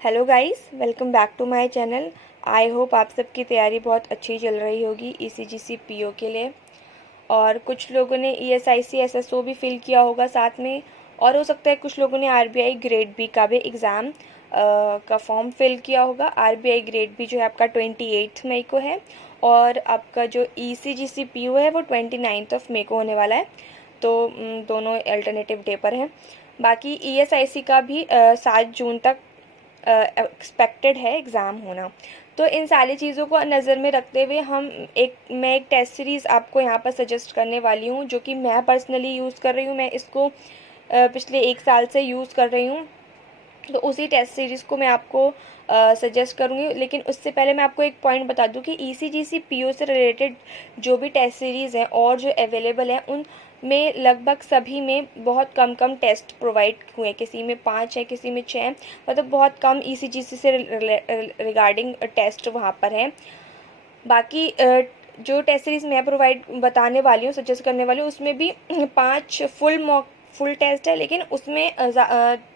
Hello guys, welcome back to my channel. I hope आप सबकी तैयारी बहुत अच्छी चल रही होगी ईसीजीसी पीओ के लिए। और कुछ लोगों ने ईएसआईसी एसएसओ भी फिल किया होगा साथ में, और हो सकता है कुछ लोगों ने आरबीआई ग्रेड बी का भी एग्ज़ाम का फॉर्म फिल किया होगा। आरबीआई ग्रेड बी जो है आपका 28 मई को है, और आपका जो ईसीजीसी पीओ है वो 29 मई को होने वाला है। तो दोनों अल्टरनेटिव डे पर हैं। बाकी ईएसआईसी का भी 7 जून तक एक्सपेक्टेड है एग्ज़ाम होना। तो इन सारी चीज़ों को नज़र में रखते हुए मैं एक टेस्ट सीरीज़ आपको यहाँ पर सजेस्ट करने वाली हूँ, जो कि मैं पर्सनली यूज़ कर रही हूँ। मैं इसको पिछले 1 साल से यूज़ कर रही हूँ, तो उसी टेस्ट सीरीज़ को मैं आपको सजेस्ट करूँगी। लेकिन उससे पहले मैं आपको एक पॉइंट बता दूँ कि ईसीजीसी पीओ से रिलेटेड जो भी टेस्ट सीरीज़ हैं और जो अवेलेबल हैं, उन में लगभग सभी में बहुत कम कम टेस्ट प्रोवाइड हुए। किसी में 5 हैं, किसी में 6 हैं, मतलब बहुत कम ईसीजीसी से रिगार्डिंग टेस्ट वहाँ पर हैं। बाकी जो टेस्ट सीरीज़ मैं प्रोवाइड बताने वाली हूँ, सजेस्ट करने वाली हूँ, उसमें भी 5 फुल टेस्ट है, लेकिन उसमें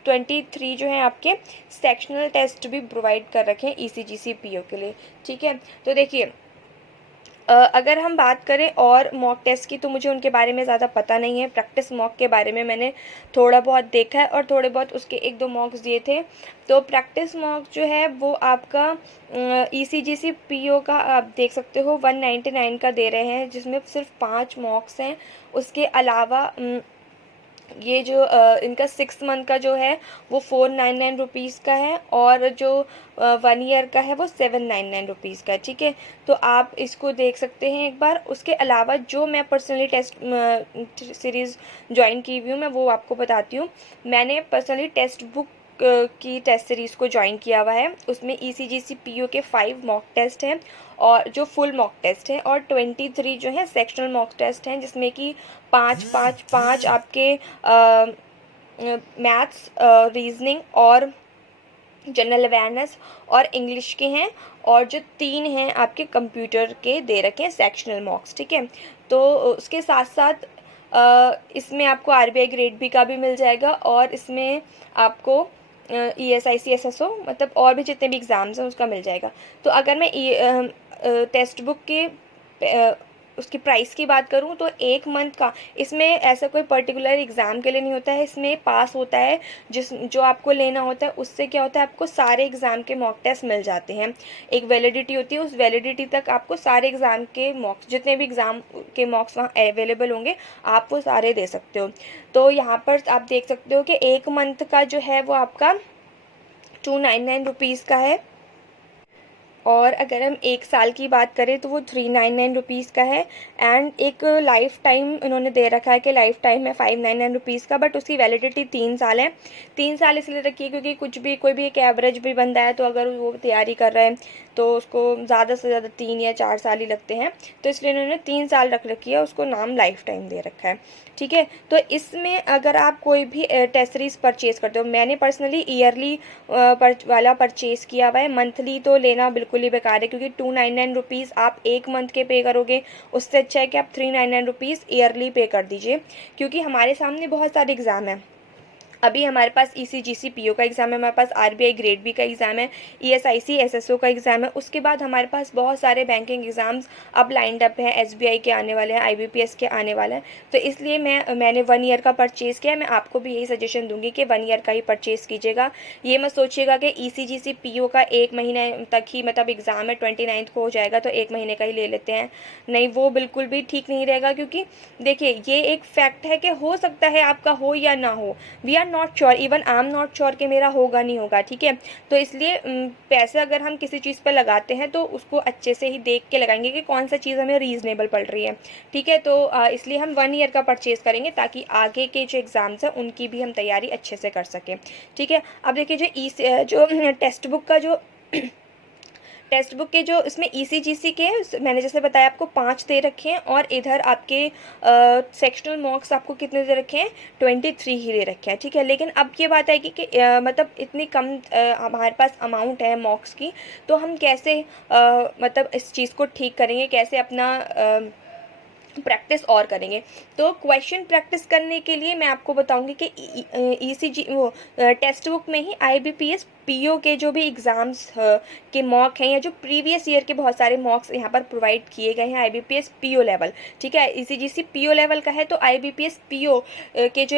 23 जो हैं आपके सेक्शनल टेस्ट भी प्रोवाइड कर रखे हैं ईसीजीसी पीओ के लिए। ठीक है, तो देखिए, अगर हम बात करें और मॉक टेस्ट की, तो मुझे उनके बारे में ज़्यादा पता नहीं है। प्रैक्टिस मॉक के बारे में मैंने थोड़ा बहुत देखा है और थोड़े बहुत उसके 1-2 मॉक्स दिए थे। तो प्रैक्टिस मॉक जो है वो आपका ईसीजीसी पीओ का आप देख सकते हो 199 का दे रहे हैं, जिसमें सिर्फ 5 मॉक्स हैं। उसके अलावा ये जो इनका 6 मंथ का जो है वो 499 रुपीज़ का है, और जो 1 ईयर का है वो 799 रुपीज़ का है। ठीक है, तो आप इसको देख सकते हैं एक बार। उसके अलावा जो मैं पर्सनली टेस्ट सीरीज़ ज्वाइन की हुई हूँ, मैं वो आपको बताती हूँ। मैंने पर्सनली टेक्स्ट बुक की टेस्ट सीरीज़ को ज्वाइन किया हुआ है। उसमें ईसीजीसी पीओ के 5 मॉक टेस्ट हैं, और जो फुल मॉक टेस्ट है, और 23 जो है सेक्शनल मॉक टेस्ट हैं, जिसमें कि 5 आपके मैथ्स, रीजनिंग और जनरल अवेयरनेस और इंग्लिश के हैं, और जो 3 हैं आपके कंप्यूटर के दे रखे हैं सेक्शनल मॉक्स। ठीक है, तो उसके साथ साथ इसमें आपको आरबीआई ग्रेड बी का भी मिल जाएगा, और इसमें आपको ईएसआईसी एसएसओ, मतलब और भी जितने भी एग्ज़ाम्स हैं उसका मिल जाएगा। तो अगर मैं टेक्स्ट बुक के उसकी प्राइस की बात करूँ, तो 1 मंथ का, इसमें ऐसा कोई पर्टिकुलर एग्ज़ाम के लिए नहीं होता है। इसमें पास होता है जो आपको लेना होता है, उससे क्या होता है, आपको सारे एग्ज़ाम के मॉक टेस्ट मिल जाते हैं। एक वैलिडिटी होती है, उस वैलिडिटी तक आपको सारे एग्ज़ाम के मॉक्स, जितने भी एग्ज़ाम के मॉक्स वहाँ अवेलेबल होंगे, आप वो सारे दे सकते हो। तो यहाँ पर आप देख सकते हो कि 1 मंथ का जो है वो आपका 299 रुपीज़ का है, और अगर हम 1 साल की बात करें तो वो 399 रुपीज़ का है। एंड एक लाइफ टाइम इन्होंने दे रखा है कि लाइफ टाइम है 599 रुपीज़ का, बट उसकी वैलिडिटी 3 साल है। 3 साल इसलिए रखी है क्योंकि कोई भी एक एवरेज भी बंदा है, तो अगर वो तैयारी कर रहा है तो उसको ज़्यादा से ज़्यादा 3 या 4 साल ही लगते हैं, तो इसलिए इन्होंने 3 साल रख रखी है, उसको नाम लाइफ टाइम दे रखा है। ठीक है, तो इसमें अगर आप कोई भी टेस्ट सीरीज़ परचेज़ करते हो, मैंने पर्सनली ईयरली वाला परचेज़ किया हुआ है। मंथली तो लेना बिल्कुल ही बेकार है, क्योंकि 299 रुपीज़ आप 1 मंथ के पे करोगे, उससे अच्छा है कि आप 399 रुपीज़ ईयरली पे कर दीजिए। क्योंकि हमारे सामने बहुत सारे एग्ज़ाम हैं। अभी हमारे पास ईसीजीसी पीओ का एग्ज़ाम है, हमारे पास आरबीआई ग्रेड बी का एग्ज़ाम है, ईएसआईसी एसएसओ का एग्ज़ाम है। उसके बाद हमारे पास बहुत सारे बैंकिंग एग्ज़ाम्स अब लाइंड अप हैं, एसबीआई के आने वाले हैं, आईबीपीएस के आने वाले हैं। तो इसलिए मैंने 1 ईयर का परचेज़ किया है। मैं आपको भी यही सजेशन दूंगी कि 1 ईयर का ही परचेज़ कीजिएगा। ये मत सोचिएगा कि ईसीजीसी पीओ का 1 महीने तक ही, मतलब एग्ज़ाम है 29 को हो जाएगा तो 1 महीने का ही ले लेते हैं। नहीं, वो बिल्कुल भी ठीक नहीं रहेगा, क्योंकि देखिए, ये एक फैक्ट है कि हो सकता है आपका हो या ना हो। We are not sure, even I am not sure कि मेरा होगा नहीं होगा। ठीक है, तो इसलिए पैसे अगर हम किसी चीज़ पर लगाते हैं तो उसको अच्छे से ही देख के लगाएंगे कि कौन सा चीज़ हमें रीज़नेबल पड़ रही है। ठीक है, तो इसलिए हम 1 ईयर का परचेज़ करेंगे, ताकि आगे के जो एग्ज़ाम्स हैं उनकी भी हम तैयारी अच्छे से कर सकें। ठीक है, अब देखिए, जो टेक्स्ट बुक का जो टेक्स्ट बुक के जो इसमें ईसीजीसी के मैंने जैसे बताया आपको 5 दे रखे हैं, और इधर आपके सेक्शनल मार्क्स आपको कितने दे रखे हैं, 23 ही दे रखे हैं। ठीक है, लेकिन अब ये बात आएगी कि मतलब इतनी कम हमारे पास अमाउंट है मार्क्स की, तो हम कैसे मतलब इस चीज़ को ठीक करेंगे, कैसे अपना प्रैक्टिस और करेंगे। तो क्वेश्चन प्रैक्टिस करने के लिए मैं आपको बताऊंगी कि ईसीजी वो टेक्स्ट बुक में ही आईबीपीएस पीओ के जो भी एग्ज़ाम्स के मॉक हैं या जो प्रीवियस ईयर के बहुत सारे मॉक्स यहाँ पर प्रोवाइड किए गए हैं आईबीपीएस पीओ लेवल, ठीक है। ईसीजीसी पीओ लेवल का है तो आईबीपीएस पीओ के जो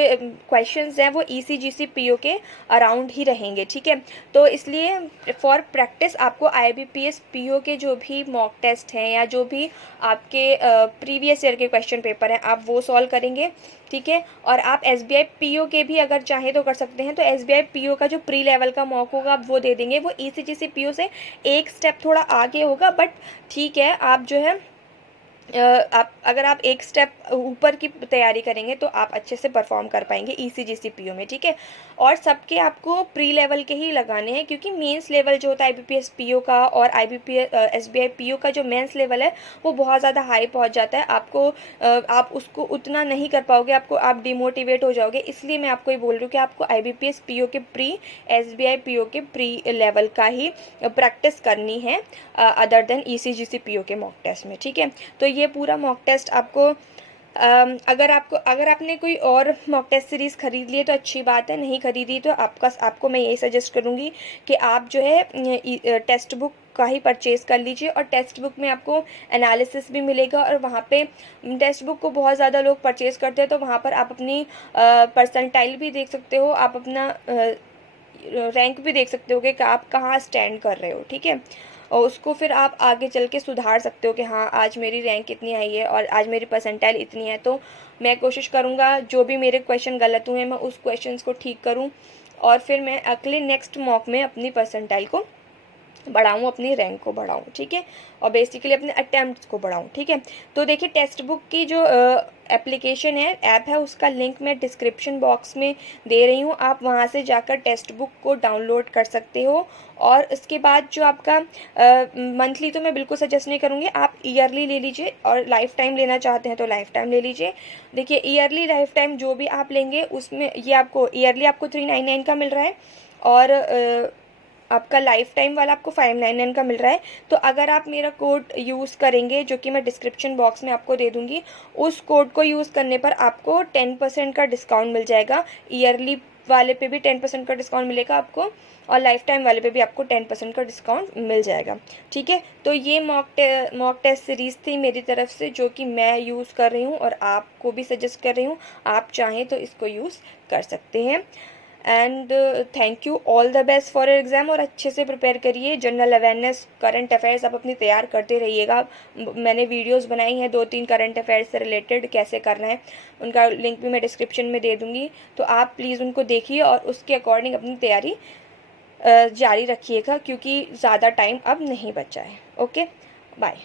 क्वेश्चंस हैं वो ईसीजीसी पीओ के अराउंड ही रहेंगे, ठीक है। तो इसलिए फॉर प्रैक्टिस आपको आईबीपीएस पीओ के जो भी मॉक टेस्ट हैं या जो भी आपके प्रीवियस ईयर के क्वेश्चन पेपर हैं आप वो सॉल्व करेंगे, ठीक है। और आप एसबीआई पीओ के भी अगर चाहें तो कर सकते हैं। तो एसबीआई पीओ का जो प्री लेवल का मॉक होगा आप वो दे देंगे, वो ईसीजीसी पीओ से एक स्टेप थोड़ा आगे होगा, बट ठीक है। आप जो है आप अगर आप एक स्टेप ऊपर की तैयारी करेंगे तो आप अच्छे से परफॉर्म कर पाएंगे ईसीजीसी पीओ में, ठीक है। और सबके आपको प्री लेवल के ही लगाने हैं, क्योंकि मेंस लेवल जो होता है आईबीपीएस पीओ का और आईबीपीएस एसबीआई पीओ का जो मेंस लेवल है वो बहुत ज़्यादा हाई पहुंच जाता है। आपको आप उसको उतना नहीं कर पाओगे, आप डिमोटिवेट हो जाओगे। इसलिए मैं आपको ये बोल रही हूँ कि आपको आईबीपीएस पीओ के प्री, एसबीआई पीओ के प्री लेवल का ही प्रैक्टिस करनी है अदर देन ईसीजीसी पीओ के मॉक टेस्ट में, ठीक है। तो ये पूरा मॉक टेस्ट आपको अगर आपने कोई और मॉक टेस्ट सीरीज़ खरीद ली है तो अच्छी बात है, नहीं खरीदी तो आपको मैं यही सजेस्ट करूँगी कि आप जो है टेक्स्ट बुक का ही परचेज़ कर लीजिए। और टेक्स्ट बुक में आपको एनालिसिस भी मिलेगा, और वहाँ पे टेक्स्ट बुक को बहुत ज़्यादा लोग परचेज़ करते हैं तो वहाँ पर आप अपनी परसेंटाइल भी देख सकते हो, आप अपना रैंक भी देख सकते हो कि आप कहाँ स्टैंड कर रहे हो, ठीक है। और उसको फिर आप आगे चल के सुधार सकते हो कि हाँ आज मेरी रैंक इतनी आई है और आज मेरी परसेंटाइल इतनी है। तो मैं कोशिश करूँगा जो भी मेरे क्वेश्चन गलत हुए हैं मैं उस क्वेश्चंस को ठीक करूँ और फिर मैं अगले नेक्स्ट मॉक में अपनी परसेंटाइल को बढ़ाऊँ, अपनी रैंक को बढ़ाऊँ, ठीक है। और बेसिकली अपने अटैम्प्ट्स को बढ़ाऊँ, ठीक है। तो देखिए टेक्स्ट बुक की जो एप्लीकेशन है, ऐप है, उसका लिंक मैं डिस्क्रिप्शन बॉक्स में दे रही हूँ। आप वहाँ से जाकर टेक्स्ट बुक को डाउनलोड कर सकते हो। और इसके बाद जो आपका मंथली तो मैं बिल्कुल सजेस्ट नहीं करूँगी, आप ईयरली ले लीजिए, और लाइफ टाइम लेना चाहते हैं तो लाइफ टाइम ले लीजिए। देखिए ईयरली लाइफ टाइम जो भी आप लेंगे उसमें ये आपको ईयरली आपको 399 का मिल रहा है, और आपका लाइफ टाइम वाला आपको 599 का मिल रहा है। तो अगर आप मेरा कोड यूज़ करेंगे जो कि मैं डिस्क्रिप्शन बॉक्स में आपको दे दूँगी, उस कोड को यूज़ करने पर आपको 10% का डिस्काउंट मिल जाएगा। ईयरली वाले पे भी 10% का डिस्काउंट मिलेगा आपको, और लाइफ टाइम वाले पे भी आपको 10% का डिस्काउंट मिल जाएगा, ठीक है। तो ये मॉक टेस्ट सीरीज़ थी मेरी तरफ से जो कि मैं यूज़ कर रही हूँ और आपको भी सजेस्ट कर रही हूँ। आप चाहें तो इसको यूज़ कर सकते हैं। And thank you, all the best for exam. और अच्छे से प्रिपेयर करिए, जनरल अवेयरनेस, करंट अफेयर्स आप अपनी तैयार करते रहिएगा। मैंने वीडियोस बनाई हैं 2-3 करंट अफेयर्स से रिलेटेड कैसे करना है, उनका लिंक भी मैं डिस्क्रिप्शन में दे दूँगी। तो आप प्लीज़ उनको देखिए और उसके अकॉर्डिंग अपनी तैयारी जारी रखिएगा, क्योंकि ज़्यादा टाइम अब नहीं बचा है। Okay, bye.